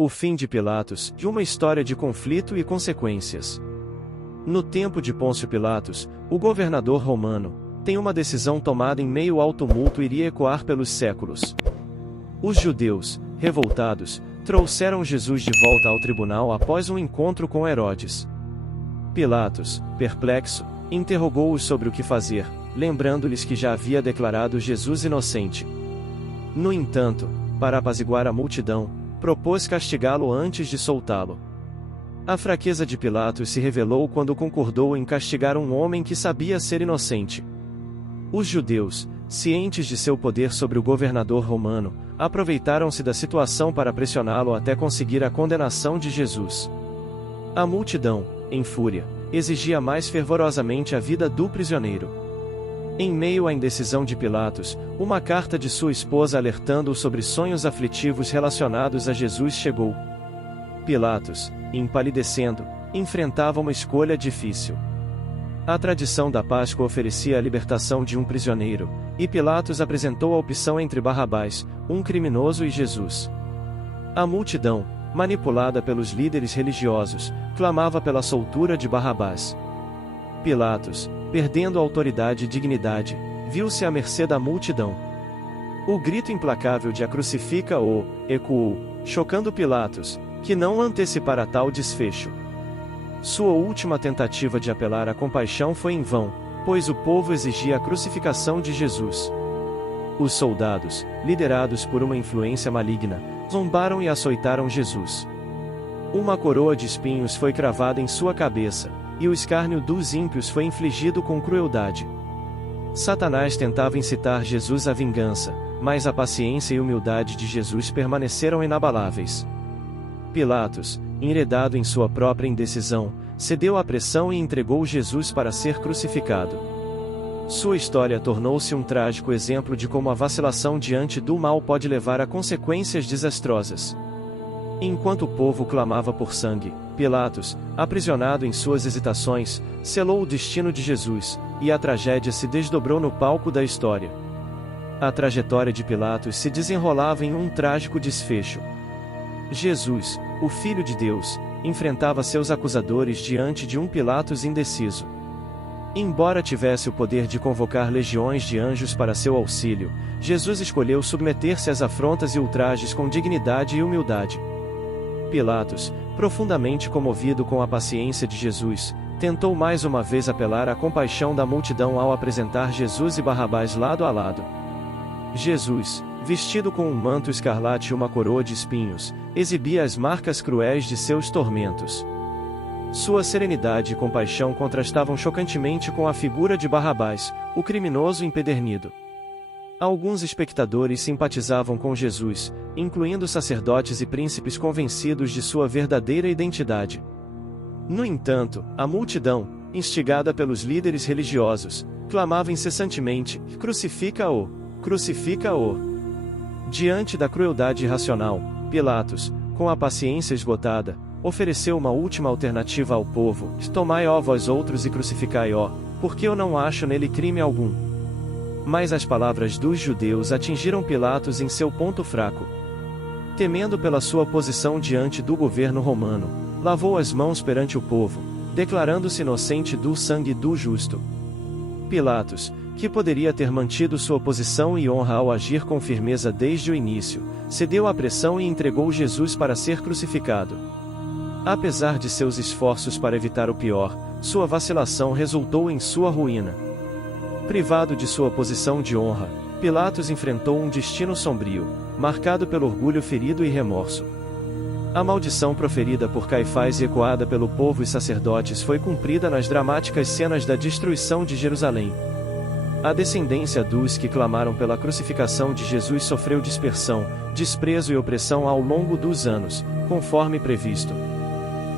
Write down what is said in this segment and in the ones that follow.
O fim de Pilatos, de uma história de conflito e consequências. No tempo de Pôncio Pilatos, o governador romano, tem uma decisão tomada em meio ao tumulto iria ecoar pelos séculos. Os judeus, revoltados, trouxeram Jesus de volta ao tribunal após um encontro com Herodes. Pilatos, perplexo, interrogou-os sobre o que fazer, lembrando-lhes que já havia declarado Jesus inocente. No entanto, para apaziguar a multidão, propôs castigá-lo antes de soltá-lo. A fraqueza de Pilatos se revelou quando concordou em castigar um homem que sabia ser inocente. Os judeus, cientes de seu poder sobre o governador romano, aproveitaram-se da situação para pressioná-lo até conseguir a condenação de Jesus. A multidão, em fúria, exigia mais fervorosamente a vida do prisioneiro. Em meio à indecisão de Pilatos, uma carta de sua esposa alertando-o sobre sonhos aflitivos relacionados a Jesus chegou. Pilatos, empalidecendo, enfrentava uma escolha difícil. A tradição da Páscoa oferecia a libertação de um prisioneiro, e Pilatos apresentou a opção entre Barrabás, um criminoso, e Jesus. A multidão, manipulada pelos líderes religiosos, clamava pela soltura de Barrabás. Pilatos, perdendo autoridade e dignidade, viu-se à mercê da multidão. O grito implacável de "a crucifica-o" ecoou, chocando Pilatos, que não antecipara tal desfecho. Sua última tentativa de apelar à compaixão foi em vão, pois o povo exigia a crucificação de Jesus. Os soldados, liderados por uma influência maligna, zombaram e açoitaram Jesus. Uma coroa de espinhos foi cravada em sua cabeça, e o escárnio dos ímpios foi infligido com crueldade. Satanás tentava incitar Jesus à vingança, mas a paciência e humildade de Jesus permaneceram inabaláveis. Pilatos, enredado em sua própria indecisão, cedeu à pressão e entregou Jesus para ser crucificado. Sua história tornou-se um trágico exemplo de como a vacilação diante do mal pode levar a consequências desastrosas. Enquanto o povo clamava por sangue, Pilatos, aprisionado em suas hesitações, selou o destino de Jesus, e a tragédia se desdobrou no palco da história. A trajetória de Pilatos se desenrolava em um trágico desfecho. Jesus, o Filho de Deus, enfrentava seus acusadores diante de um Pilatos indeciso. Embora tivesse o poder de convocar legiões de anjos para seu auxílio, Jesus escolheu submeter-se às afrontas e ultrajes com dignidade e humildade. Pilatos, profundamente comovido com a paciência de Jesus, tentou mais uma vez apelar à compaixão da multidão ao apresentar Jesus e Barrabás lado a lado. Jesus, vestido com um manto escarlate e uma coroa de espinhos, exibia as marcas cruéis de seus tormentos. Sua serenidade e compaixão contrastavam chocantemente com a figura de Barrabás, o criminoso empedernido. Alguns espectadores simpatizavam com Jesus, incluindo sacerdotes e príncipes convencidos de sua verdadeira identidade. No entanto, a multidão, instigada pelos líderes religiosos, clamava incessantemente: "Crucifica-o! Crucifica-o!" Diante da crueldade irracional, Pilatos, com a paciência esgotada, ofereceu uma última alternativa ao povo: "Tomai-o vós outros e crucificai-o, porque eu não acho nele crime algum." Mas as palavras dos judeus atingiram Pilatos em seu ponto fraco. Temendo pela sua posição diante do governo romano, lavou as mãos perante o povo, declarando-se inocente do sangue do justo. Pilatos, que poderia ter mantido sua posição e honra ao agir com firmeza desde o início, cedeu à pressão e entregou Jesus para ser crucificado. Apesar de seus esforços para evitar o pior, sua vacilação resultou em sua ruína. Privado de sua posição de honra, Pilatos enfrentou um destino sombrio, marcado pelo orgulho ferido e remorso. A maldição proferida por Caifás e ecoada pelo povo e sacerdotes foi cumprida nas dramáticas cenas da destruição de Jerusalém. A descendência dos que clamaram pela crucificação de Jesus sofreu dispersão, desprezo e opressão ao longo dos anos, conforme previsto.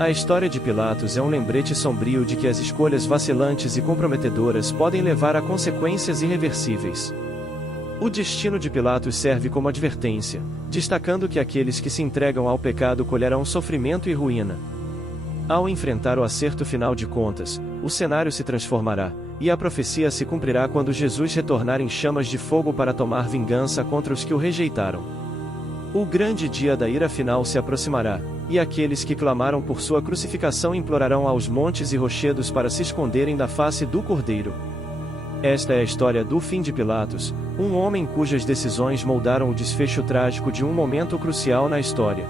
A história de Pilatos é um lembrete sombrio de que as escolhas vacilantes e comprometedoras podem levar a consequências irreversíveis. O destino de Pilatos serve como advertência, destacando que aqueles que se entregam ao pecado colherão sofrimento e ruína. Ao enfrentar o acerto final de contas, o cenário se transformará, e a profecia se cumprirá quando Jesus retornar em chamas de fogo para tomar vingança contra os que o rejeitaram. O grande dia da ira final se aproximará, e aqueles que clamaram por sua crucificação implorarão aos montes e rochedos para se esconderem da face do Cordeiro. Esta é a história do fim de Pilatos, um homem cujas decisões moldaram o desfecho trágico de um momento crucial na história.